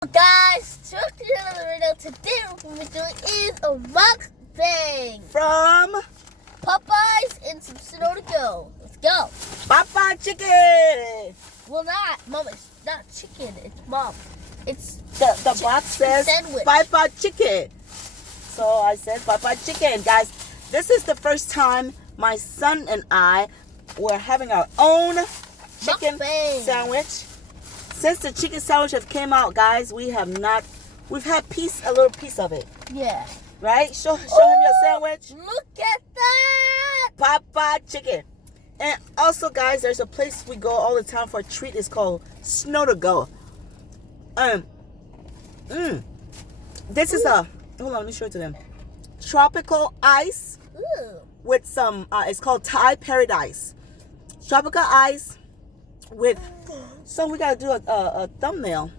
Guys, welcome to another video. Today what we're doing is a mukbang from Popeyes and some snow to go. Let's go. Popeyes chicken. Well, Mom, it's not chicken. It's Mom. It's The box says sandwich. Popeyes chicken. So I said Popeyes chicken. Guys, this is the first time my son and I were having our own chicken Mukbang. sandwich. Since the chicken sandwich have came out, guys, we've had a little piece of it. Yeah. Right? Show him your sandwich. Look at that. Popeyes chicken. And also, guys, there's a place we go all the time for a treat. It's called Snow to Go. This is hold on, let me show it to them. Tropical ice Ooh. with some, it's called Thai Paradise. Tropical ice with, so we gotta do a thumbnail.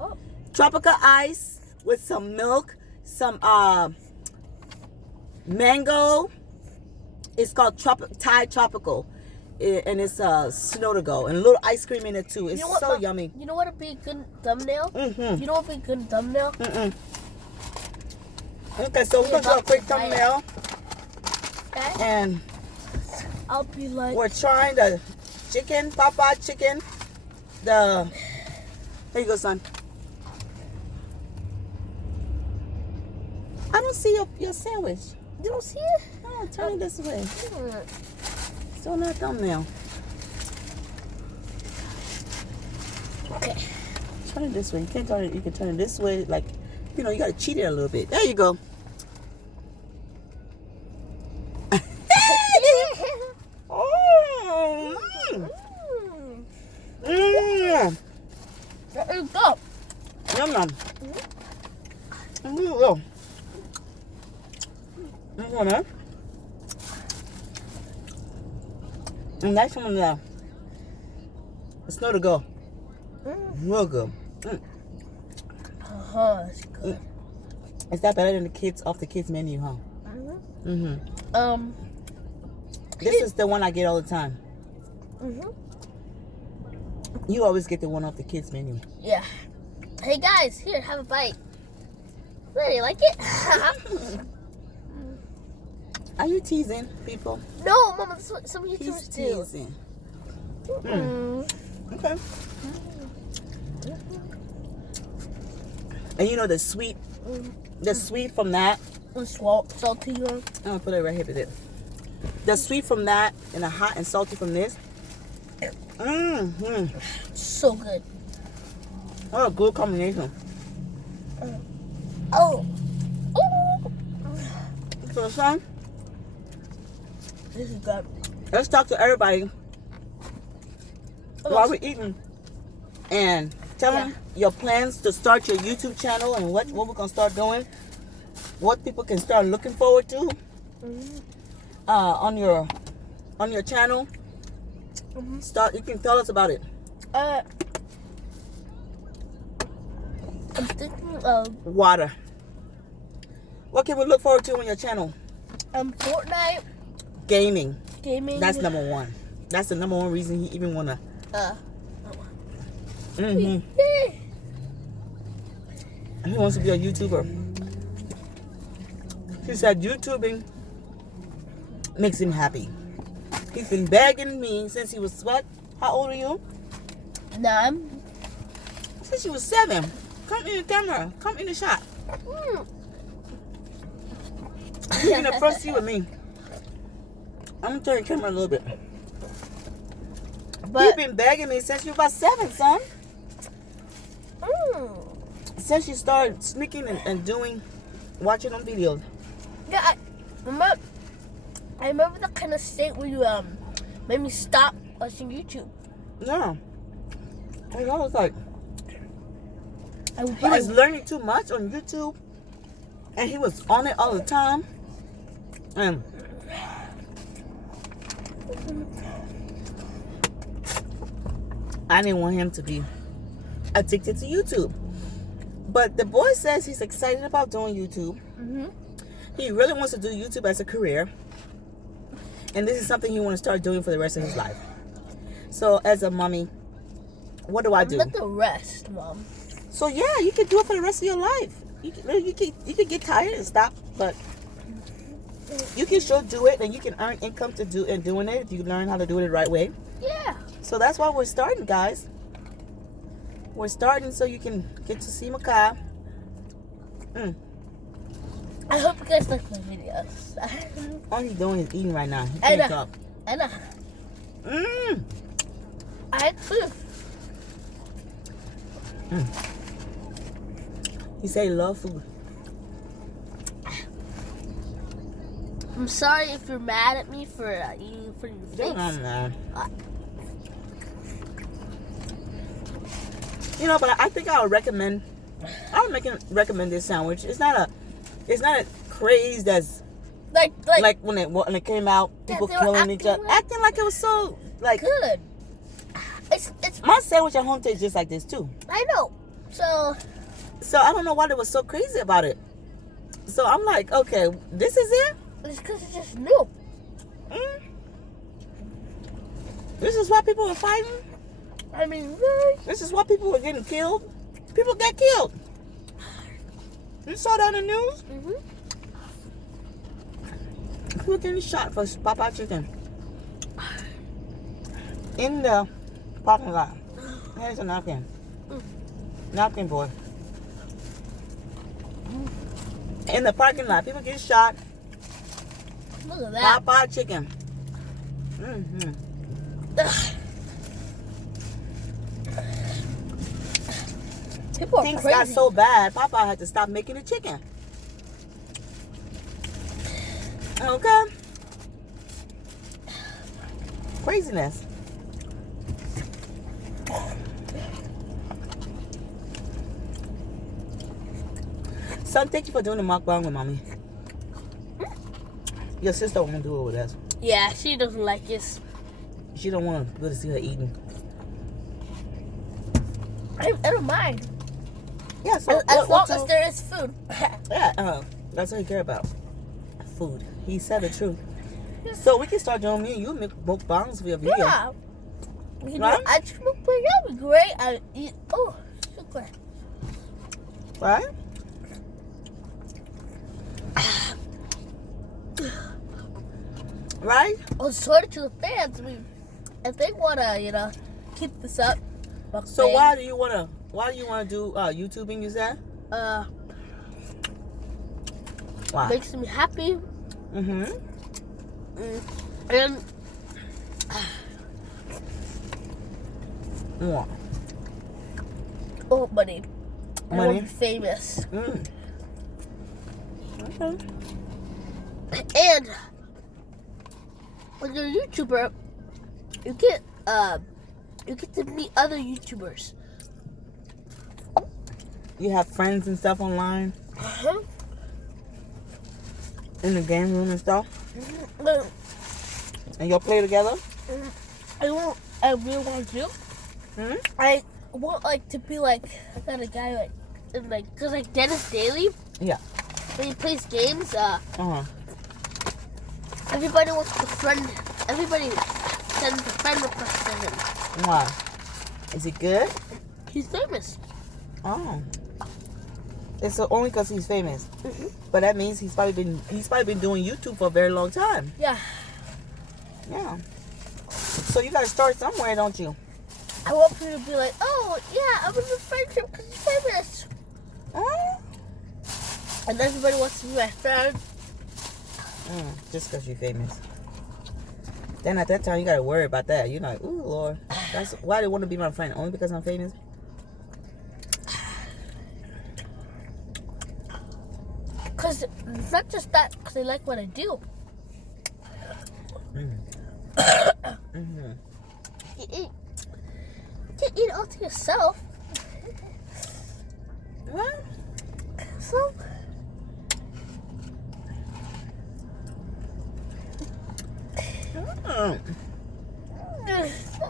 Oh. Tropical ice with some milk, some mango. It's called Thai Tropical. And it's snow to go. And a little ice cream in it too. It's so Mom, yummy. You know what would be a good thumbnail? Mm-hmm. You know what would be a good thumbnail? Okay, so we're gonna do a quick thumbnail. Okay. And I'll be like... we're trying the chicken, Popeyes chicken. Here you go, son. I don't see your sandwich. You don't see it? Oh, turn it this way. Hmm. Still not thumbnail. Okay. Turn it this way. You can't turn it. You can turn it this way. Like, you know, you gotta cheat it a little bit. There you go. Oh. There you go. Yum yum. Oh. And nice one there. It's no to go. Real good. That's good. Is that better than the kids off the kids menu, huh? This is the one I get all the time. You always get the one off the kids menu. Yeah. Hey guys, here, have a bite. Really like it? Are you teasing people? No, Mama, that's what some He's YouTubers do. teasing. Okay. And you know the sweet from that. Salty one. I'm gonna put it right here with it. The sweet from that and the hot and salty from this. So good. What a good combination. Oh. So, son, This is good. let's talk to everybody while we're eating. And tell them your plans to start your YouTube channel and what we're gonna start doing. What people can start looking forward to on your channel. You can tell us about it. I'm thinking of Water. What can we look forward to on your channel? Fortnite Gaming. gaming. That's number one. That's the number one reason he even wanna. He wants to be a YouTuber. He said YouTubing makes him happy. He's been begging me since he was what? How old are you? 9. Since he was 7. Come in the camera. Come in the shot. You're in the front seat with me. I'm gonna turn the camera a little bit. But You've been begging me since you were about 7, son. Since you started sneaking and watching on videos. yeah, I remember the kind of state where you made me stop watching YouTube. Yeah. I was like, I he was learning too much on YouTube, and he was on it all the time. And I didn't want him to be addicted to YouTube. But the boy says he's excited about doing YouTube. He really wants to do YouTube as a career. And this is something he wants to start doing for the rest of his life. So as a mommy, what do I do? Not the rest, Mom. So yeah, you can do it for the rest of your life. You can get tired and stop, but you can still do it, and you can earn income doing it if you learn how to do it the right way. Yeah. So that's why we're starting, guys. We're starting so you can get to see Micah. I hope you guys like my videos. All he's doing is eating right now. He I can't know. talk. I know. I had food. He said he loves food. I'm sorry if you're mad at me for eating for your face. I'm mad. You know, but I think I would recommend this sandwich. It's not a craze that's like when it came out, people killing each other, acting like it was so like good. It's my sandwich at home tastes just like this too. I know. So I don't know why they were so crazy about it. So I'm like, okay, this is it. it's because it's just new. This is why people were fighting. I mean, really? This is why people were getting killed. People got killed. You saw that on the news? People getting shot for Popeyes chicken in the parking lot. Here's a napkin. Napkin, boy. In the parking lot, people getting shot. Look at that. Popeyes chicken. People are Things crazy. got so bad, Popeye had to stop making the chicken. Okay. Craziness. Son, thank you for doing the mukbang with mommy. Your sister won't do it with us. Yeah, she doesn't like this. She don't want to go to see her eating. I don't mind. Yeah, so As long as there is food. yeah, that's all you care about. Food. He said the truth. So we can start doing me and you make mukbangs for your video. Yeah. We can Right? do ice cream mukbang. That would be great. I eat. Oh, so good. Right? Right? Oh, sorry to the fans. If they wanna, keep this up. So why do you wanna do YouTubing, you said? Why? Makes me happy. And what? Oh, money. I want Money? to be famous. Okay. And when you're a YouTuber, you get to meet other YouTubers. You have friends and stuff online in the game room and stuff, and you'll play together. I really want to. I want to be like I got a guy cause Dennis Daly. Yeah. When he plays games, Uh-huh. everybody wants to friend. Everybody sends a friend request to him. Why? Is he good? He's famous. Oh. It's only because he's famous. But that means he's probably been doing YouTube for a very long time. Yeah. Yeah. So you gotta start somewhere, don't you? I want people to be like, oh yeah, I'm in a friendship because he's famous. Oh. And everybody wants to be my friend. Just because you're famous. Then at that time, you got to worry about that. You're like, ooh, Lord. That's why they want to be my friend. Only because I'm famous? Because it's not just that, because they like what I do. You can't eat it all to yourself. What? So...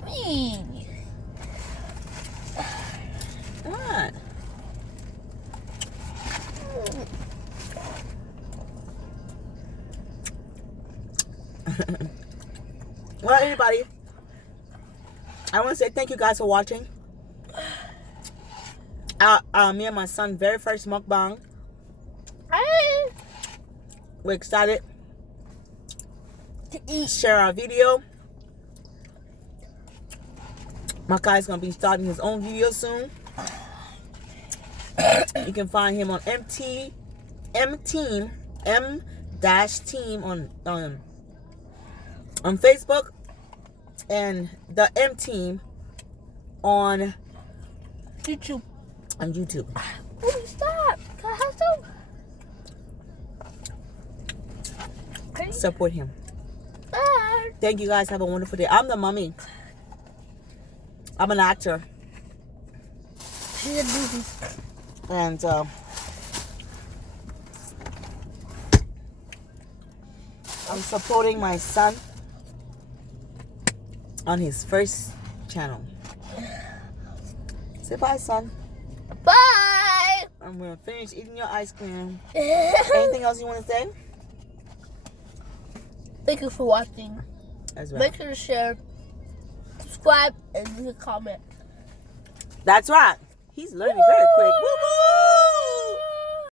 mean. What? Well, anybody, I want to say thank you guys for watching. I me and my son very first mukbang. Hey. We're excited To eat. share our video. Micah is gonna be starting his own video soon. You can find him on MTeam on Facebook, and the MTeam on YouTube. Oh, stop. Can I have some? Support him. Bye. Thank you guys. Have a wonderful day. I'm the mummy. I'm an actor. She's a movie. And I'm supporting my son on his first channel. Say bye, son. Bye. I'm gonna finish eating your ice cream. Anything else you want to say? Thank you for watching. That's right. Make sure to share, subscribe, and leave a comment. That's right. He's learning very quick. Woo-woo!